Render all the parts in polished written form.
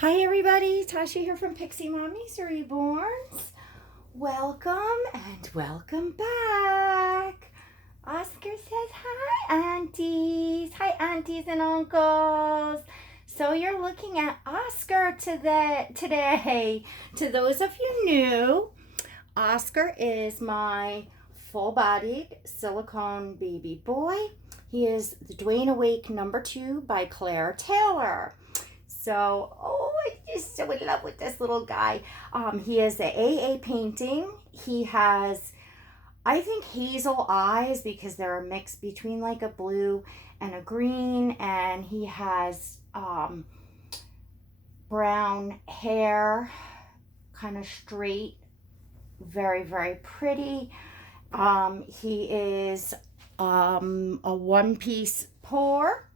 Hi everybody, Tasha here from Pixie Mommy's Reborns. Welcome and welcome back. Oscar says hi aunties. Hi aunties and uncles. So you're looking at Oscar today. To those of you new, Oscar is my full-bodied silicone baby boy. He is the Dwayne Awake #2 by Claire Taylor. So, I'm just so in love with this little guy. He is a AA painting. He has, I think, hazel eyes because they're a mix between like a blue and a green. And he has brown hair, kind of straight, very, very pretty. He is a one-piece pour.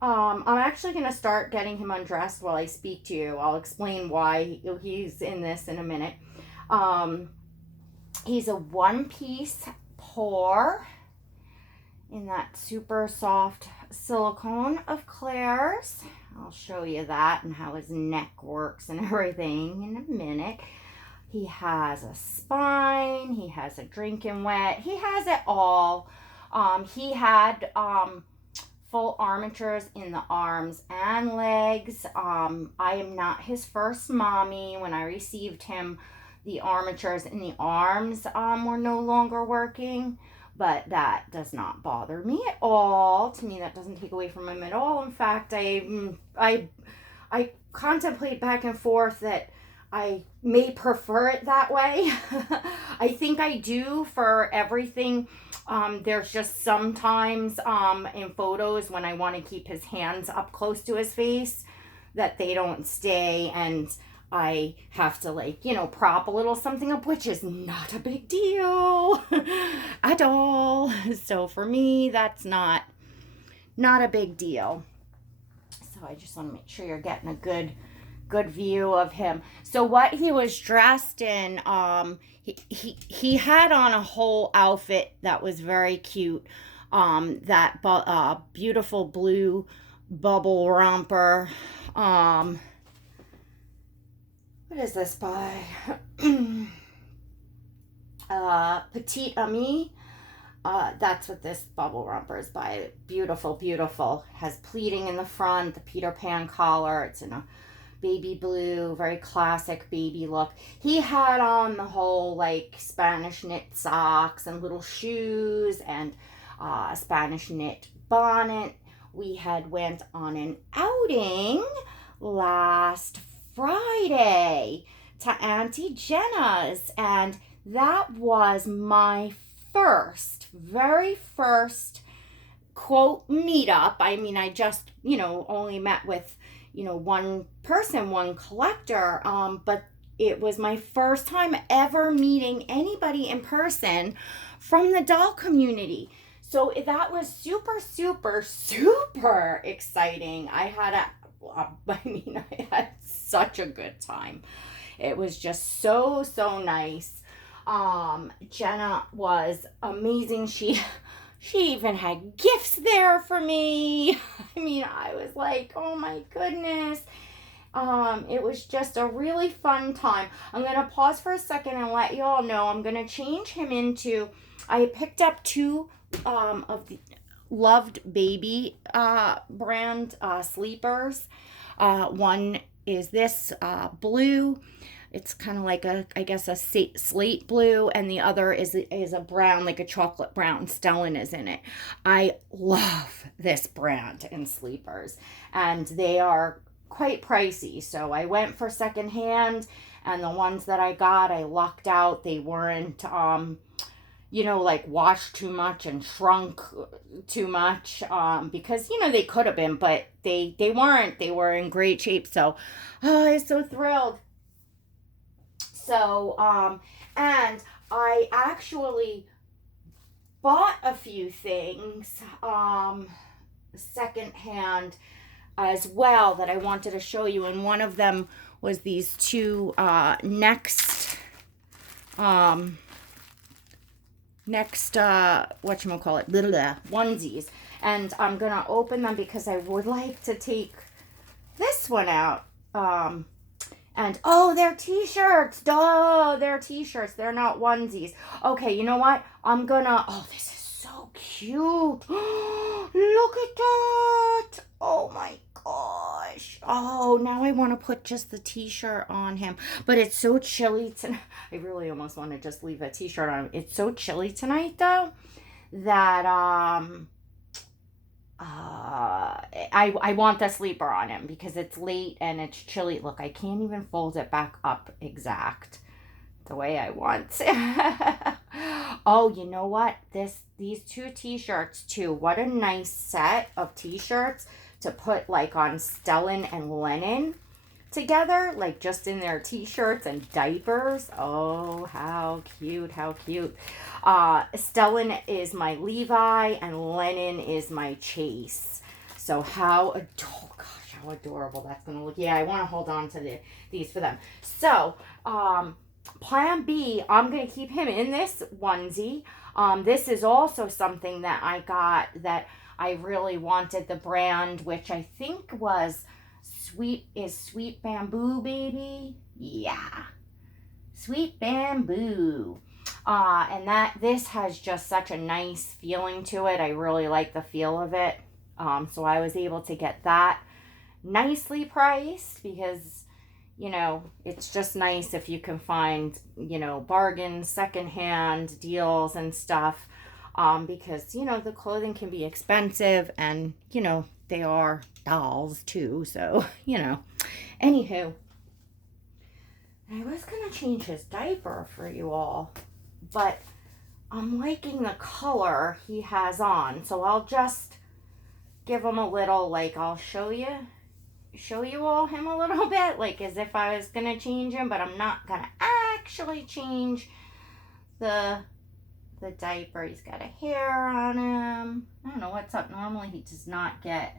I'm actually going to start getting him undressed while I speak to you. I'll explain why he's in this in a minute. He's a one-piece pour in that super soft silicone of Claire's. I'll show you that and how his neck works and everything in a minute. He has a spine. He has a drinking wet. He has it all. He had full armatures in the arms and legs. I am not his first mommy. When I received him, the armatures in the arms were no longer working, but that does not bother me at all. To me, that doesn't take away from him at all. In fact, I contemplate back and forth that I may prefer it that way. I think I do for everything. There's just sometimes in photos when I want to keep his hands up close to his face that they don't stay, and I have to prop a little something up, which is not a big deal at all. So for me, that's not a big deal. So I just want to make sure you're getting a good view of him. So what he was dressed in, he had on a whole outfit that was very cute. That beautiful blue bubble romper. What is this by? Petite Amie. That's what this bubble romper is by. Beautiful, beautiful. Has pleating in the front, the Peter Pan collar. It's in a baby blue, very classic baby look. He had on the whole Spanish knit socks and little shoes and a Spanish knit bonnet. We had went on an outing last Friday to Auntie Jenna's, and that was my very first quote meetup. I mean, I just only met with one person, one collector, but it was my first time ever meeting anybody in person from the doll community. So that was super, super, super exciting. I had such a good time. It was just so, so nice. Jenna was amazing. She even had gifts there for me. I mean, I was like, oh my goodness. It was just a really fun time. I'm going to pause for a second and let you all know I'm going to change him into, I picked up two of the Loved Baby brand sleepers. One is this blue. It's kind of like a slate blue, and the other is a brown, like a chocolate brown. Stellan is in it. I love this brand in sleepers, and they are quite pricey. So I went for secondhand, and the ones that I got, I lucked out. They weren't, washed too much and shrunk too much, because, they could have been, but they weren't. They were in great shape. So, I was so thrilled. So, and I actually bought a few things, secondhand as well, that I wanted to show you. And one of them was these two, next, onesies. And I'm going to open them because I would like to take this one out And oh, they're t-shirts. Duh, they're t-shirts. They're not onesies. Okay, you know what? Oh, this is so cute. Look at that. Oh my gosh. Oh, now I want to put just the t-shirt on him. But it's so chilly tonight. I really almost want to just leave a t-shirt on him. It's so chilly tonight though that I want the sleeper on him because it's late and it's chilly. Look, I can't even fold it back up exact the way I want. Oh, you know what? These two t-shirts too. What a nice set of t-shirts to put like on Stellan and Lennon together, like just in their t-shirts and diapers. Oh, how cute, how cute. Stellan is my Levi and Lennon is my Chase. So how adorable that's gonna look. Yeah, I want to hold on to these for them. So plan B, I'm gonna keep him in this onesie. This is also something that I got that I really wanted, the brand, which I think was Sweet Bamboo, baby. Yeah, Sweet Bamboo. And this has just such a nice feeling to it. I really like the feel of it. So I was able to get that nicely priced because, you know, it's just nice if you can find, you know, bargains, secondhand deals and stuff. Because, you know, the clothing can be expensive and, you know, they are dolls too. So, you know, anywho, I was going to change his diaper for you all, but I'm liking the color he has on. So I'll just give him a little, like, I'll show you all him a little bit, like as if I was going to change him, but I'm not going to actually change the diaper. He's got a hair on him. I don't know what's up. Normally he does not get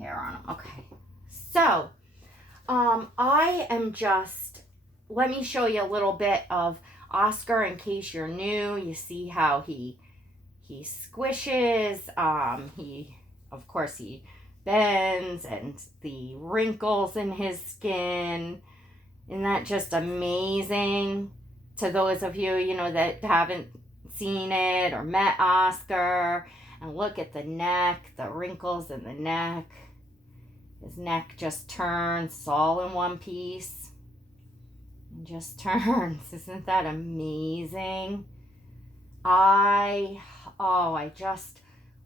hair on him. Okay. So, I am just, let me show you a little bit of Oscar in case you're new. You see how he squishes. He, of course, he bends and the wrinkles in his skin. Isn't that just amazing? To those of you, you know, that haven't seen it or met Oscar, and look at the neck, the wrinkles in the neck. His neck just turns, it's all in one piece. It just turns. Isn't that amazing? I just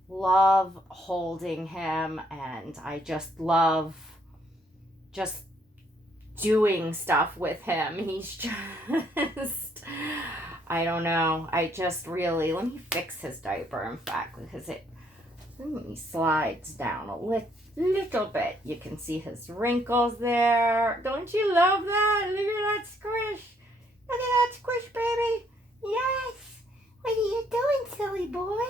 love holding him, and I just love just doing stuff with him. He's just, I don't know. I just really, let me fix his diaper, in fact, because he slides down a little bit. You can see his wrinkles there. Don't you love that? Look at that squish. Look at that squish, baby. Yes. What are you doing, silly boy?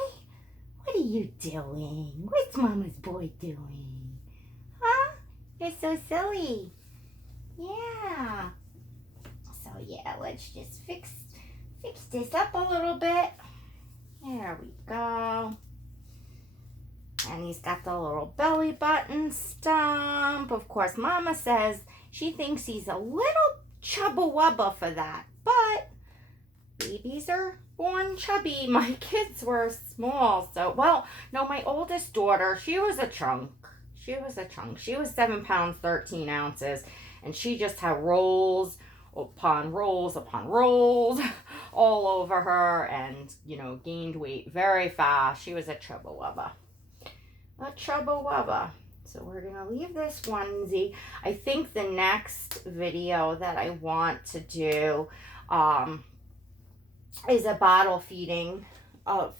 What are you doing? What's Mama's boy doing? Huh? You're so silly. Yeah. So yeah, let's just fix this up a little bit. There we go. And he's got the little belly button stump. Of course, Mama says she thinks he's a little chubba wubba for that. But babies are born chubby. My kids were small. So, well, no, my oldest daughter, she was a chunk. She was 7 pounds, 13 ounces. And she just had rolls upon rolls upon rolls all over her and, you know, gained weight very fast. She was a chubba wubba. A chubba wubba. So we're going to leave this onesie. I think the next video that I want to do is a bottle feeding of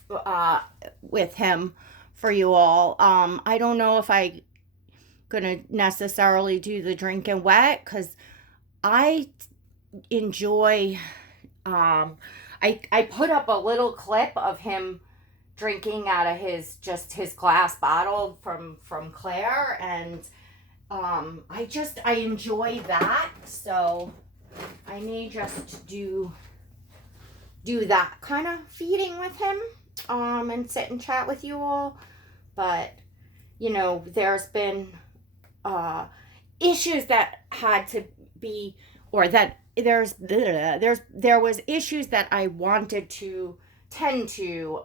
with him for you all. I don't know if I gonna necessarily do the drinking wet because I enjoy I put up a little clip of him drinking out of his glass bottle from Claire, and I enjoy that, so I may just do that kind of feeding with him and sit and chat with you all. But you know, there's been issues that had to be, or that there was issues that I wanted to tend to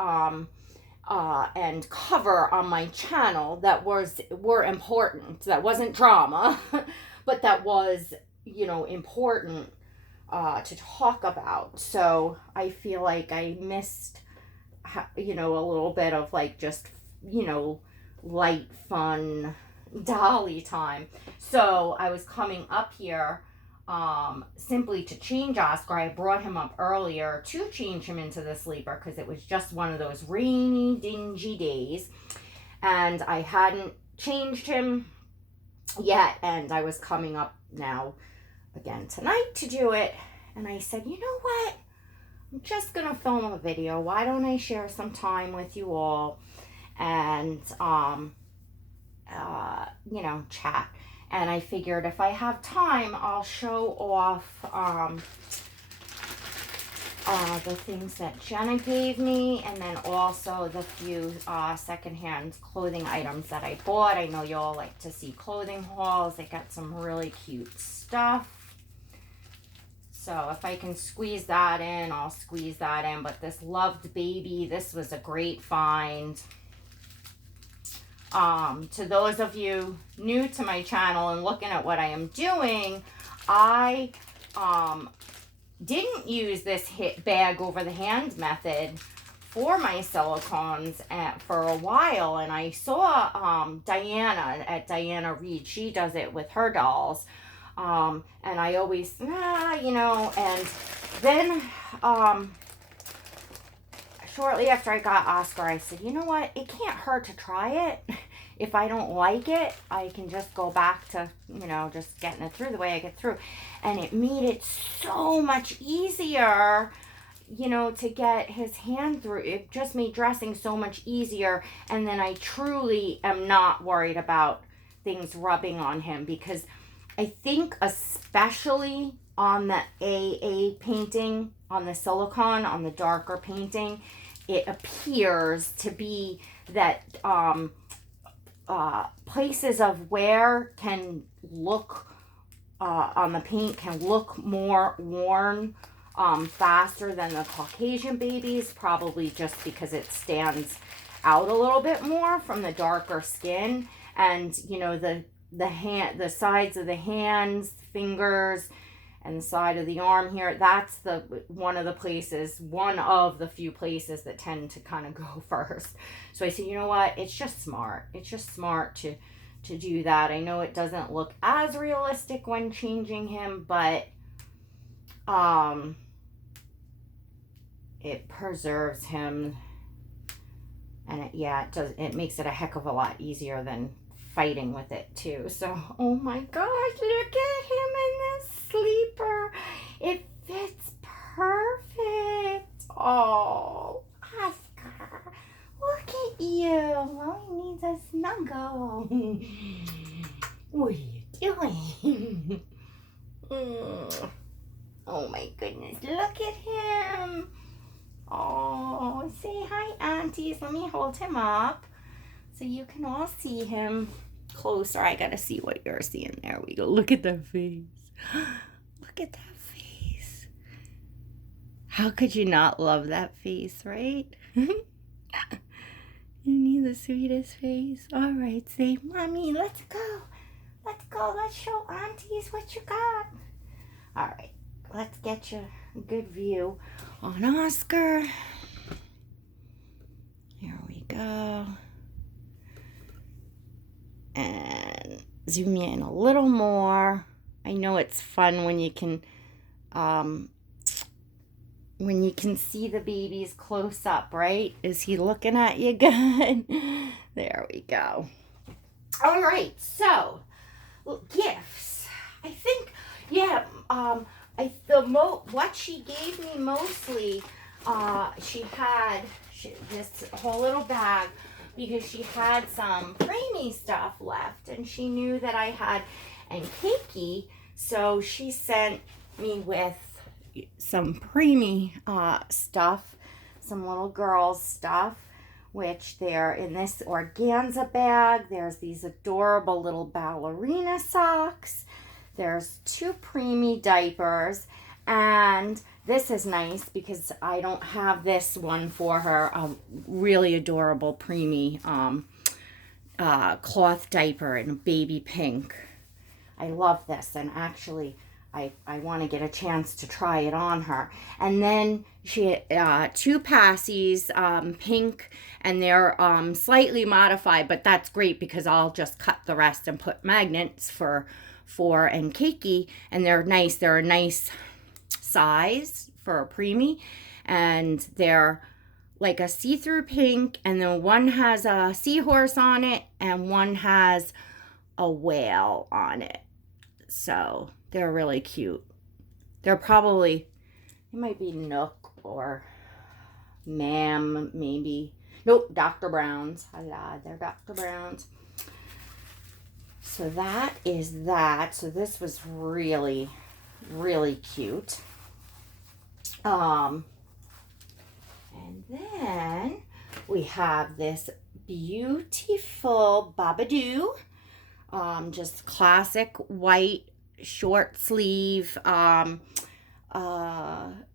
and cover on my channel that were important. That wasn't drama, but that was, you know, important to talk about. So I feel like I missed, you know, a little bit of like just, you know, light fun dolly time. So I was coming up here simply to change Oscar. I brought him up earlier to change him into the sleeper because it was just one of those rainy, dingy days, and I hadn't changed him yet, and I was coming up now again tonight to do it, and I said, you know what, I'm just gonna film a video. Why don't I share some time with you all and you know, chat. And I figured if I have time, I'll show off the things that Jenna gave me, and then also the few secondhand clothing items that I bought. I know y'all like to see clothing hauls. They got some really cute stuff. So if I can squeeze that in, I'll squeeze that in. But this loved baby, this was a great find. To those of you new to my channel and looking at what I am doing, I didn't use this bag over the hand method for my silicones for a while, and I saw Diana at Diana Reed. She does it with her dolls, and I always, you know, and then shortly after I got Oscar, I said, you know what, it can't hurt to try it. If I don't like it, I can just go back to, you know, just getting it through the way I get through. And it made it so much easier, you know, to get his hand through. It just made dressing so much easier. And then I truly am not worried about things rubbing on him, because I think especially on the AA painting, on the silicone, on the darker painting, it appears to be that places of wear can look on the paint can look more worn faster than the Caucasian babies, probably just because it stands out a little bit more from the darker skin. And you know, the sides of the hands, fingers, and the side of the arm here, that's one of the few places that tend to kind of go first. So I said, you know what, it's just smart. It's just smart to do that. I know it doesn't look as realistic when changing him, but it preserves him, and it makes it a heck of a lot easier than fighting with it too. So, oh my gosh, look at him in this sleeper. It fits perfect. Oh, Oscar, look at you. Mommy needs a snuggle. What are you doing? Oh my goodness, look at him. Oh, say hi, aunties. Let me hold him up so you can all see him closer. I gotta see what you're seeing. There we go. Look at the face. Look at that face. How could you not love that face, right? You need the sweetest face. All right, say, Mommy, let's go. Let's go. Let's show aunties what you got. All right, let's get you a good view on Oscar. Here we go. And zoom you in a little more. I know it's fun when you can see the babies close up, right? Is he looking at you good? There we go. All right, so gifts. I think, yeah, what she gave me mostly, she had this whole little bag, because she had some preemie stuff left, and she knew that I had and cakey, so she sent me with some preemie stuff, some little girls stuff, which they're in this organza bag. There's these adorable little ballerina socks. There's 2 preemie diapers, and this is nice because I don't have this one for her. A really adorable preemie cloth diaper in baby pink. I love this, and actually I want to get a chance to try it on her. And then she had 2 passies, pink, and they're slightly modified, but that's great because I'll just cut the rest and put magnets for and cakey, and they're nice. They're a nice size for a preemie, and they're like a see-through pink, and then one has a seahorse on it and one has a whale on it. So they're really cute. They're probably, it might be Nook or Ma'am, maybe. Nope, Dr. Brown's. I lied, they're Dr. Brown's. So that is that. So this was really, really cute. And then we have this beautiful Babadoo, just classic white short sleeve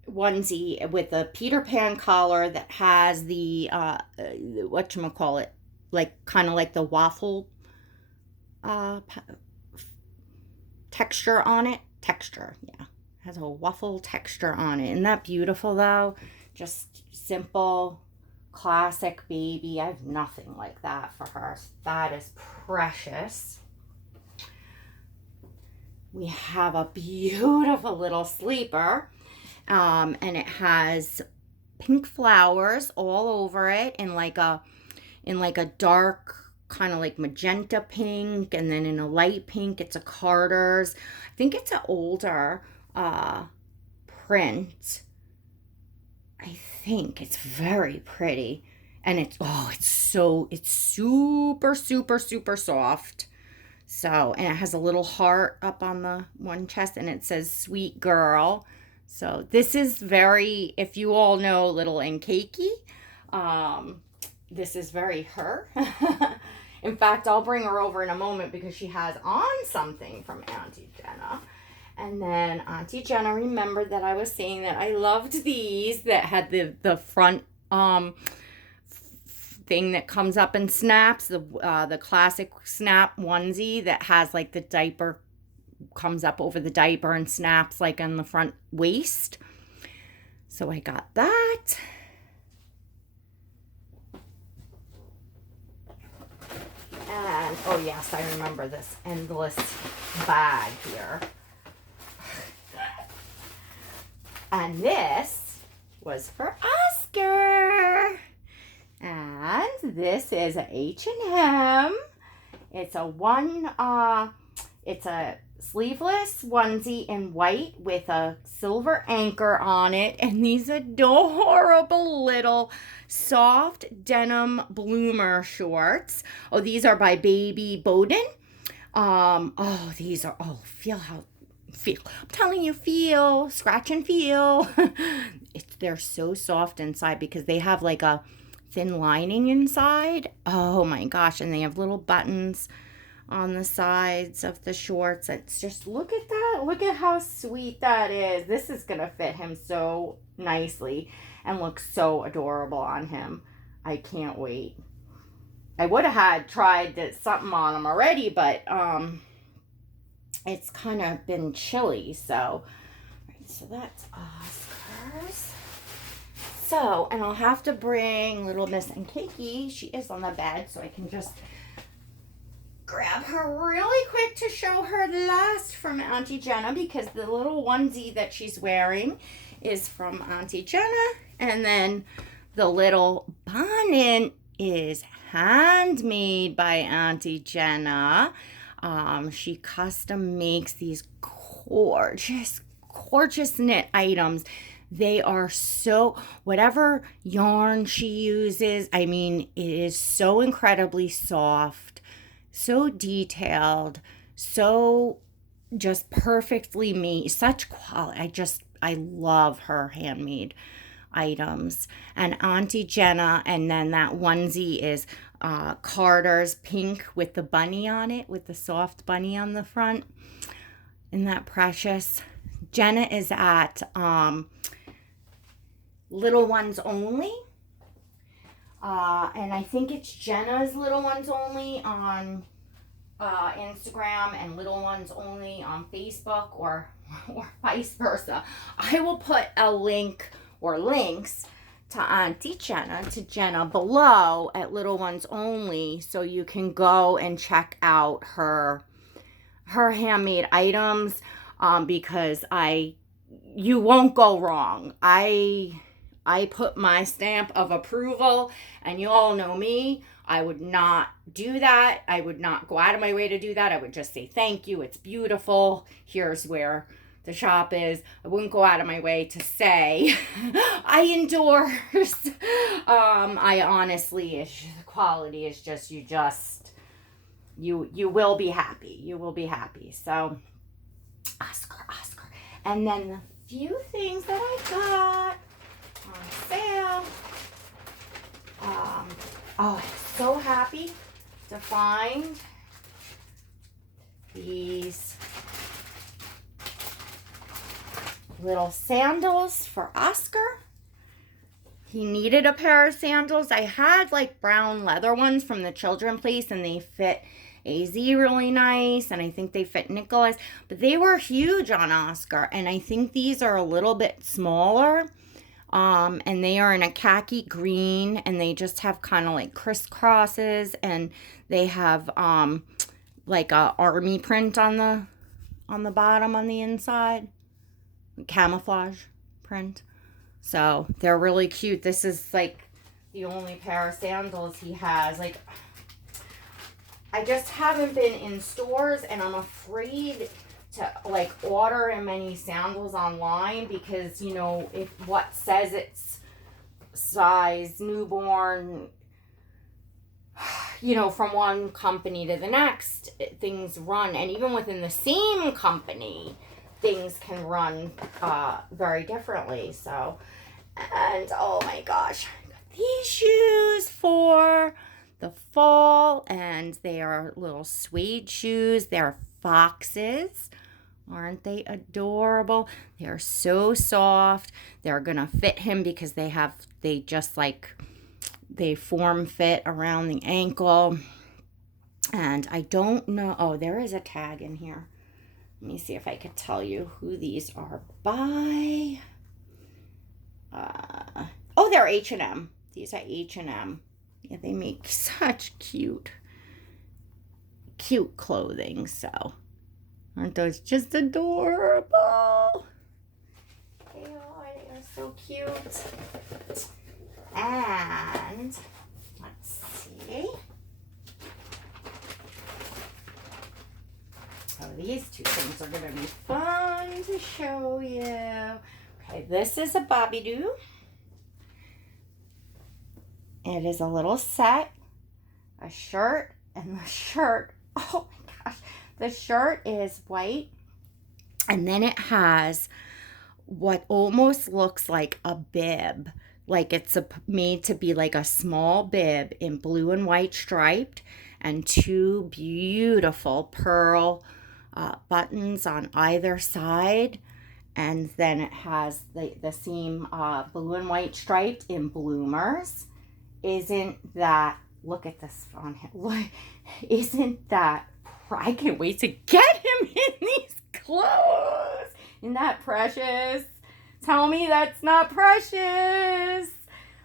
onesie with a Peter Pan collar that has the whatchamacallit, like kind of like the waffle texture on it. Yeah, has a waffle texture on it. Isn't that beautiful though? Just simple, classic baby. I have nothing like that for her. That is precious. We have a beautiful little sleeper, and it has pink flowers all over it in like a dark kind of like magenta pink, and then in a light pink it's a Carter's. I think it's an older print. I think it's very pretty, and it's super soft. So, and it has a little heart up on the one chest, and it says sweet girl. So this is very, if you all know Little and Cakey, this is very her. In fact, I'll bring her over in a moment because she has on something from Auntie Jenna. And then Auntie Jenna remembered that I was saying that I loved these that had the front thing that comes up and snaps, the classic snap onesie that has like the diaper comes up over the diaper and snaps like on the front waist. So I got that. And oh yes, I remember this endless bag here. And this was for Oscar. And this is a H&M. It's a sleeveless onesie in white with a silver anchor on it, and these adorable little soft denim bloomer shorts. Oh, these are by Baby Bowden. These are, feel. I'm telling you, feel, scratch and feel. They're so soft inside because they have like a thin lining inside. Oh my gosh, and they have little buttons on the sides of the shorts. It's just, look at that. Look at how sweet that is. This is going to fit him so nicely and look so adorable on him. I can't wait. I would have tried something on him already, but it's kind of been chilly, so that's Oscar's. So, and I'll have to bring little Miss and Cakey. She is on the bed, so I can just grab her really quick to show her the last from Auntie Jenna, because the little onesie that she's wearing is from Auntie Jenna, and then the little bonnet is handmade by Auntie Jenna. She custom makes these gorgeous knit items. They are so, whatever yarn she uses, I mean, it is so incredibly soft, so detailed, so just perfectly made, such quality. I love her handmade Items, and Auntie Jenna, and then that onesie is Carter's pink with the bunny on it, with the soft bunny on the front. Isn't that precious? Jenna is at Little Ones Only. And I think it's Jenna's Little Ones Only on Instagram and Little Ones Only on Facebook, or vice versa. I will put a link or links to Auntie Jenna, to Jenna below at Little Ones Only, so you can go and check out her handmade items, because you won't go wrong. I put my stamp of approval, and you all know me. I would not do that. I would not go out of my way to do that. I would just say, thank you, it's beautiful, here's where the shop is. I wouldn't go out of my way to say, I endorse. I honestly, the quality is just, you will be happy. You will be happy. So, Oscar. And then the few things that I got on sale. I'm so happy to find these little sandals for Oscar. He needed a pair of sandals. I had like brown leather ones from the children's place, and they fit AZ really nice, and I think they fit Nicholas, but they were huge on Oscar, and I think these are a little bit smaller. And they are in a khaki green, and they just have kind of like crisscrosses, and they have like a army print on the bottom on the inside, camouflage print. So they're really cute. This is like the only pair of sandals he has. Like, I just haven't been in stores, and I'm afraid to like order as many sandals online, because if what says it's size newborn, from one company to the next, things run, and even within the same company, things can run very differently. So, and oh my gosh, I got these shoes for the fall, and they are little suede shoes. They're foxes. Aren't they adorable? They're so soft. They're gonna fit him because they form fit around the ankle. And I don't know. Oh, there is a tag in here. Let me see if I could tell you who these are by. They're H&M. These are H&M. Yeah, they make such cute clothing. So, aren't those just adorable? They are so cute. And let's see. Oh, these two things are going to be fun to show you. Okay, this is a Bobby Doo. It is a little set, a shirt, and the shirt, oh my gosh, the shirt is white, and then it has what almost looks like a bib, like it's made to be like a small bib in blue and white striped, and two beautiful pearl buttons on either side, and then it has the same blue and white striped in bloomers. Isn't that, look at this on him, isn't that, I can't wait to get him in these clothes. Isn't that precious? Tell me that's not precious.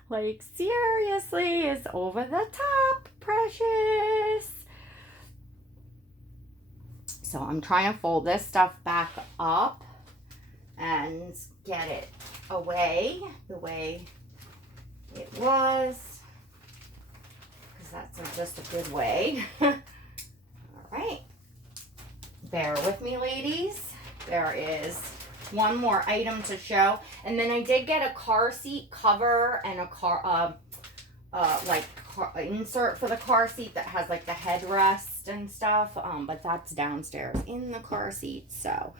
Like, seriously, it's over the top precious. So I'm trying to fold this stuff back up and get it away the way it was, because that's just a good way. All right, bear with me, ladies. There is one more item to show, and then I did get a car seat cover and a car insert for the car seat that has like the headrest and stuff, but that's downstairs in the car seat. So,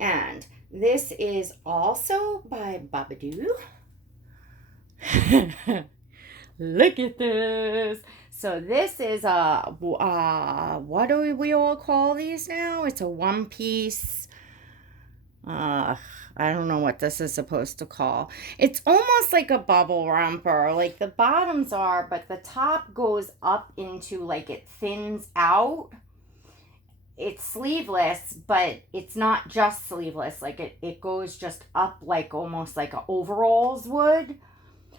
and this is also by Bobby Doo. Look at this. So this is what do we all call these now? It's a one piece. Uh, I don't know what this is supposed to call. It's almost like a bubble romper, like the bottoms are, but the top goes up into, like, it thins out. It's sleeveless, but it's not just sleeveless. Like it goes just up, like almost like a overalls would.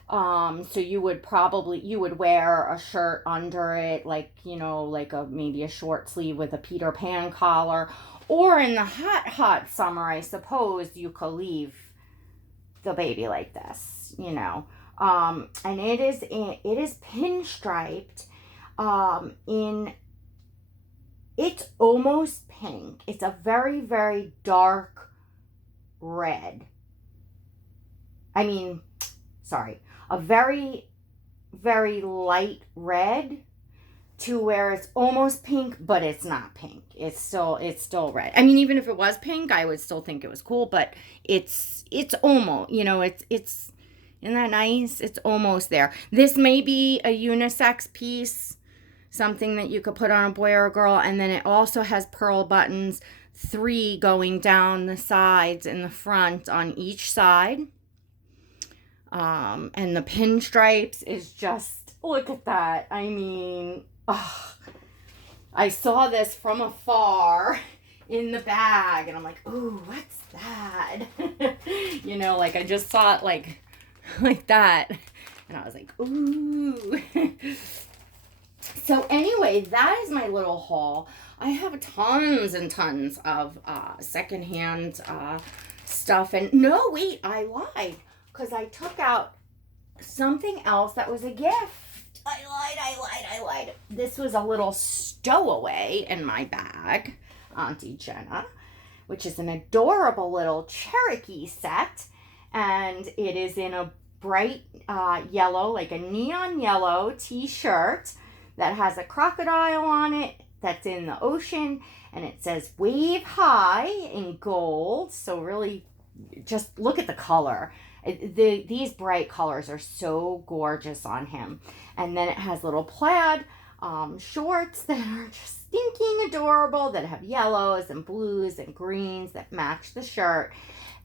So you would wear a shirt under it, like, like maybe a short sleeve with a Peter Pan collar, or in the hot summer, I suppose you could leave the baby like this. And it is pinstriped, in it's almost pink. It's a very, very dark red. I mean, sorry, a very, very light red to where it's almost pink, but it's not pink. It's still red. I mean, even if it was pink, I would still think it was cool, but it's almost, it's isn't that nice? It's almost there. This may be a unisex piece, something that you could put on a boy or a girl, and then it also has pearl buttons, 3 going down the sides and the front on each side. And the pinstripes is just, look at that. I mean, I saw this from afar in the bag, and I'm like, ooh, what's that? Like I just saw it like that, and I was like, ooh. So anyway, that is my little haul. I have tons and tons of secondhand stuff. And no, wait, I lied. Because I took out something else that was a gift. I lied. This was a little stowaway in my bag, Auntie Jenna, which is an adorable little Cherokee set. And it is in a bright yellow, like a neon yellow t-shirt that has a crocodile on it that's in the ocean, and it says wave high in gold. So really, just look at the color. These bright colors are so gorgeous on him. And then it has little plaid shorts that are just stinking adorable, that have yellows and blues and greens that match the shirt.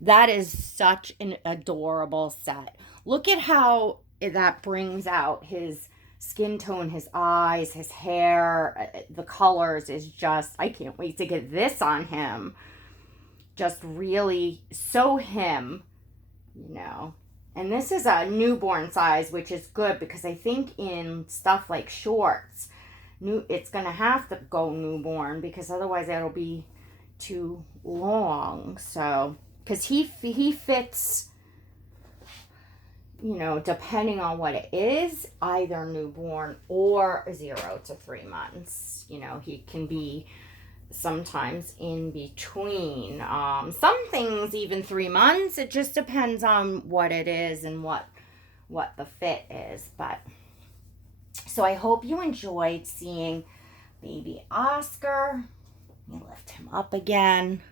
That is such an adorable set. Look at how that brings out his skin tone, his eyes, his hair, the colors is just, I can't wait to get this on him. Just really so him, And this is a newborn size, which is good because I think in stuff like shorts, it's going to have to go newborn because otherwise it'll be too long. So, because he fits, depending on what it is, either newborn or 0 to 3 months. He can be sometimes in between. Some things even 3 months. It just depends on what it is and what the fit is. But so I hope you enjoyed seeing baby Oscar. Let me lift him up again.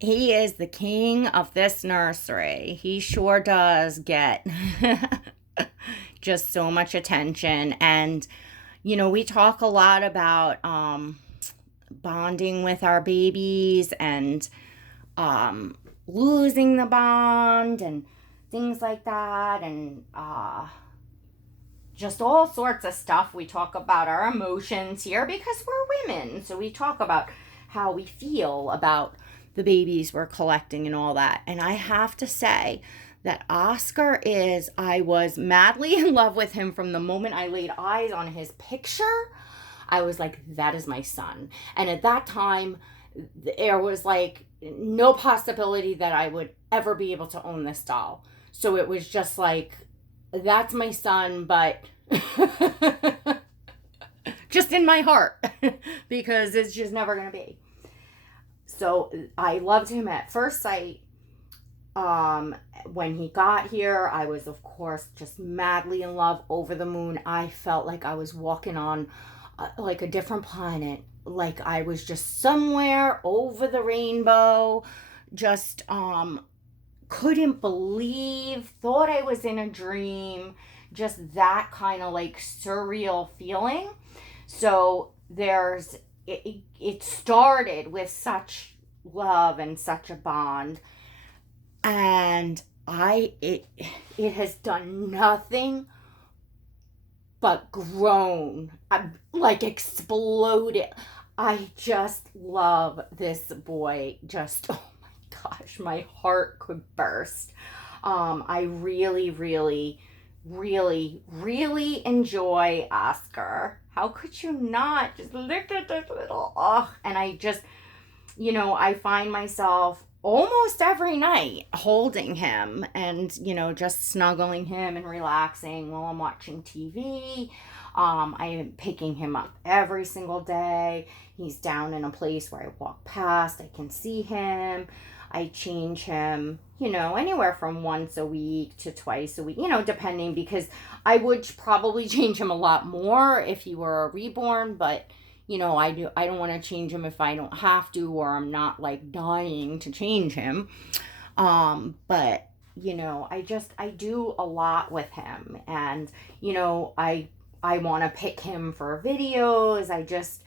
He is the king of this nursery. He sure does get just so much attention. And, we talk a lot about bonding with our babies and losing the bond and things like that. And just all sorts of stuff. We talk about our emotions here because we're women. So we talk about how we feel about the babies we're collecting and all that. And I have to say that Oscar I was madly in love with him from the moment I laid eyes on his picture. I was like, that is my son. And at that time, there was like no possibility that I would ever be able to own this doll. So it was just like, that's my son, but just in my heart because it's just never going to be. So I loved him at first sight. When he got here, I was, of course, just madly in love, over the moon. I felt like I was walking on like a different planet. Like I was just somewhere over the rainbow, just couldn't believe, thought I was in a dream, just that kind of like surreal feeling. So it started with such love and such a bond, and it has done nothing but grown, like exploded. I just love this boy. Just, oh my gosh, my heart could burst. I really, really, really, really enjoy Oscar. How could you not? Just look at this little, oh, and I just, I find myself almost every night holding him and, just snuggling him and relaxing while I'm watching TV. I am picking him up every single day. He's down in a place where I walk past. I can see him. I change him, anywhere from once a week to twice a week, depending, because I would probably change him a lot more if he were a reborn, but I don't want to change him if I don't have to, or I'm not like dying to change him. But I do a lot with him, and I want to pick him for videos. I just,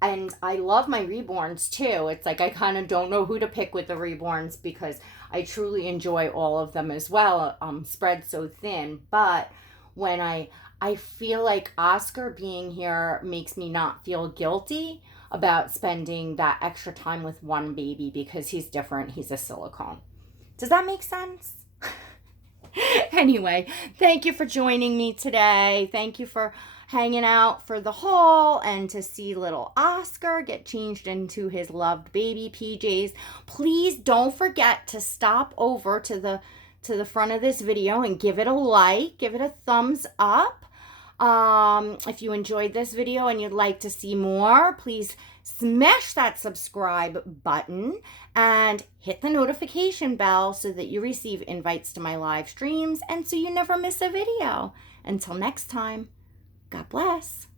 and I love my reborns too. It's like I kind of don't know who to pick with the reborns because I truly enjoy all of them as well, spread so thin. But when I feel like Oscar being here makes me not feel guilty about spending that extra time with one baby because he's different. He's a silicone. Does that make sense? Anyway, thank you for joining me today. Thank you for hanging out for the haul and to see little Oscar get changed into his loved baby PJs. Please don't forget to stop over to the front of this video and give it a like, give it a thumbs up. If you enjoyed this video and you'd like to see more, please smash that subscribe button and hit the notification bell so that you receive invites to my live streams and so you never miss a video. Until next time, God bless.